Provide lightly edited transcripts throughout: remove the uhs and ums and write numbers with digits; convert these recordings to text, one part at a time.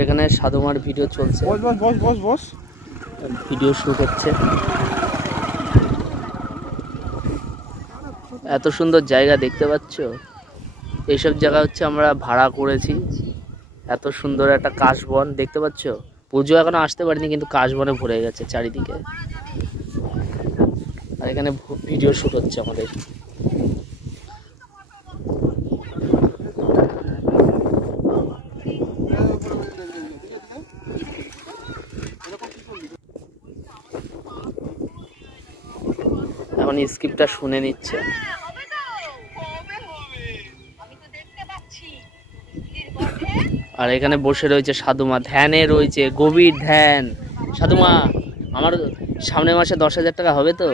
এখানে সাধুমার ভিডিও চলছে, video shoot হচ্ছে। এত সুন্দর জায়গা দেখতে পাচ্ছ, এইসব জায়গা হচ্ছে আমরা ভাড়া করেছি। এত সুন্দর একটা কাশবন দেখতে পাচ্ছ। পুজো এখনো আসতে পারিনি, কিন্তু কাশবনে ভরে গেছে চারিদিকে। আর এখানে ভিডিও শুট হচ্ছে আমাদের। এখন স্ক্রিপ্টটা শুনে নিচ্ছে। আর এখানে বসে রয়েছে সাধুমা, ধ্যানে রয়েছে, গভীর ধ্যান। সাধুমা, আমার সামনের মাসে 10,000 টাকা হবে তো?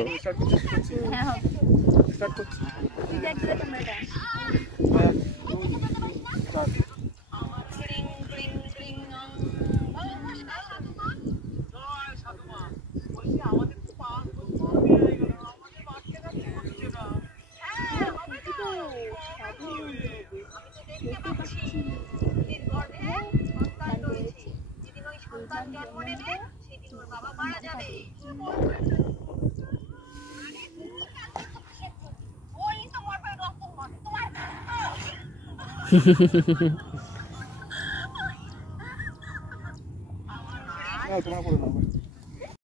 তোমার